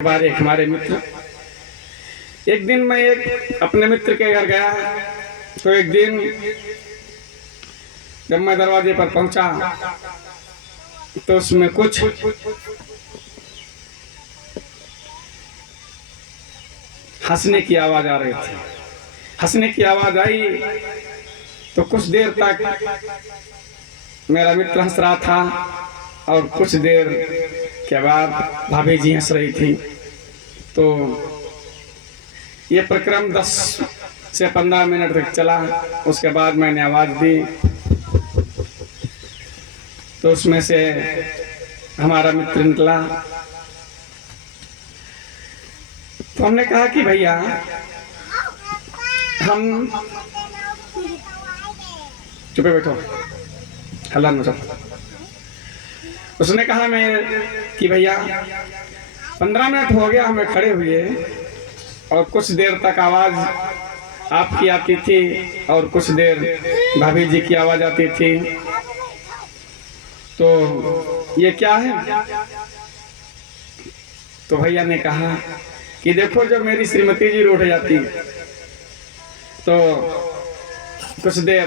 बार एक हमारे मित्र, एक दिन मैं एक अपने मित्र के घर गया। तो एक दिन जब मैं दरवाजे पर पहुंचा तो उसमें कुछ हंसने की आवाज आ रही थी। हंसने की आवाज आई तो कुछ देर तक मेरा मित्र हंस रहा था और कुछ देर के बाद भाभी जी हंस रही थी। तो ये प्रक्रम 10 से 15 मिनट तक चला। उसके बाद मैंने आवाज दी तो उसमें से हमारा मित्र निकला। तो हमने कहा कि भैया हम चुपे बैठो, हल्ला न मचाओ। उसने कहा कि भैया 15 मिनट हो गया हमें खड़े हुए और कुछ देर तक आवाज आपकी आती थी और कुछ देर भाभी जी की आवाज आती थी। तो ये क्या है? तो भैया ने कहा कि देखो जब मेरी श्रीमती जी उठ जाती तो कुछ देर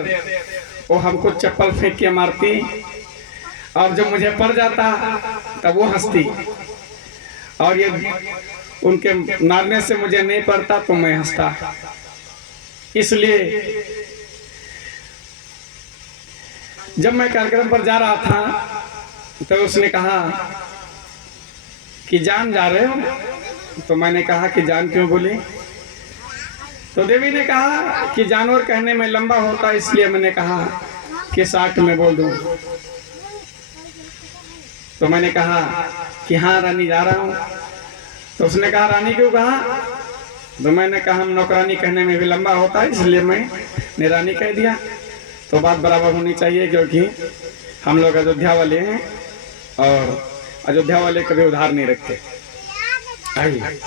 वो हमको चप्पल फेंक के मारती और जब मुझे पड़ जाता तब वो हंसती, और ये उनके मारने से मुझे नहीं पड़ता तो मैं हंसता। इसलिए जब मैं कार्यक्रम पर जा रहा था तो उसने कहा कि जान जा रहे हो? तो मैंने कहा कि जान क्यों बोली? तो देवी ने कहा कि जानवर कहने में लंबा होता इसलिए मैंने कहा कि 60 में बोल दूं। तो मैंने कहा कि हाँ रानी जा रहा हूं। तो उसने कहा रानी क्यों कहा? तो मैंने कहा हम नौकरानी कहने में भी लंबा होता है इसलिए मैंने रानी कह दिया। तो बात बराबर होनी चाहिए क्योंकि हम लोग अयोध्या वाले हैं और अयोध्या वाले कभी उधार नहीं रखते। आइए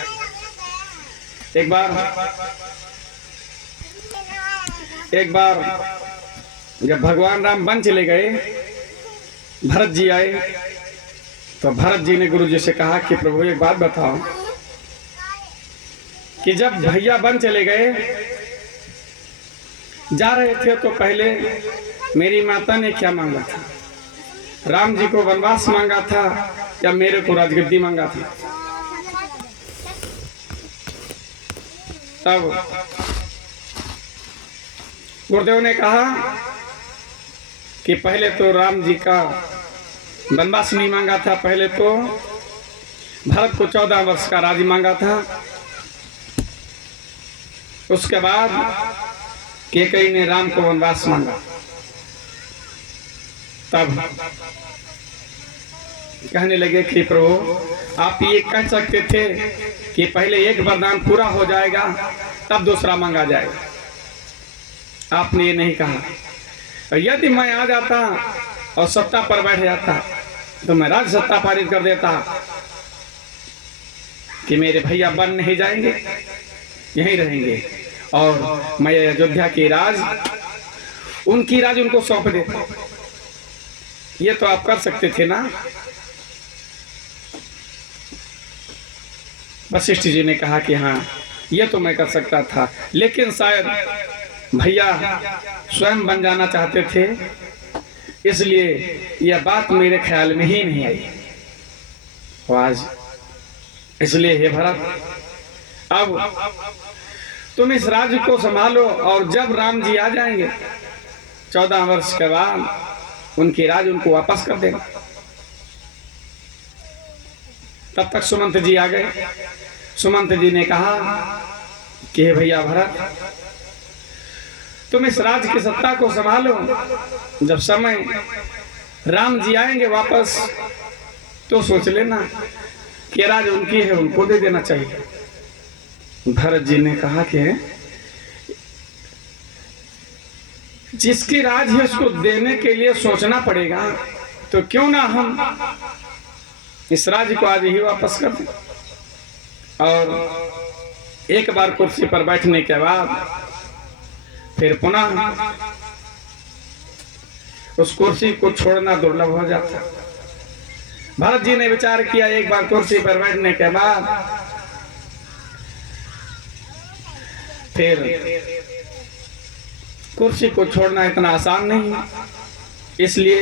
एक बार जब भगवान राम वन चले गए, भरत जी आए। तो भरत जी ने गुरु जी से कहा कि प्रभु एक बात बताओ कि जब भैया वन चले गए जा रहे थे तो पहले मेरी माता ने क्या मांगा था? राम जी को वनवास मांगा था या मेरे को राजगद्दी मांगा था? तब गुरुदेव ने कहा कि पहले तो राम जी का वनवास नहीं मांगा था, पहले तो भरत को 14 वर्ष का राज्य मांगा था। उसके बाद कैकेयी ने राम को वनवास मांगा। तब कहने लगे कि प्रभु आप ये कह सकते थे कि पहले एक वरदान पूरा हो जाएगा तब दूसरा मांगा जाएगा। आपने ये नहीं कहा। यदि मैं आ जाता और सत्ता पर बैठ जाता तो मैं राज सत्ता पारित कर देता कि मेरे भैया वन नहीं जाएंगे, यहीं रहेंगे और मैं अयोध्या की राज उनकी राज उनको सौंप देता। ये तो आप कर सकते थे ना। वशिष्ठ जी ने कहा कि हाँ ये तो मैं कर सकता था, लेकिन शायद भैया स्वयं बन जाना चाहते थे इसलिए यह बात मेरे ख्याल में ही नहीं आई। आज इसलिए हे भरत अब तुम इस राज्य को संभालो और जब राम जी आ जाएंगे 14 वर्ष के बाद उनकी राज उनको वापस कर देना। तब तक सुमंत जी आ गए। सुमंत जी ने कहा कि हे भैया भरत तुम इस राज्य की सत्ता को संभालो, जब समय राम जी आएंगे वापस तो सोच लेना कि राज उनकी है, उनको दे देना चाहिए। भरत जी ने कहा कि जिसकी राज है उसको देने के लिए सोचना पड़ेगा, तो क्यों ना हम इस राज्य को आज ही वापस कर दें। और एक बार कुर्सी पर बैठने के बाद फिर पुनः उस कुर्सी को छोड़ना दुर्लभ हो जाता। भरत जी ने विचार किया एक बार कुर्सी पर बैठने के बाद, फिर कुर्सी को छोड़ना इतना आसान नहीं, इसलिए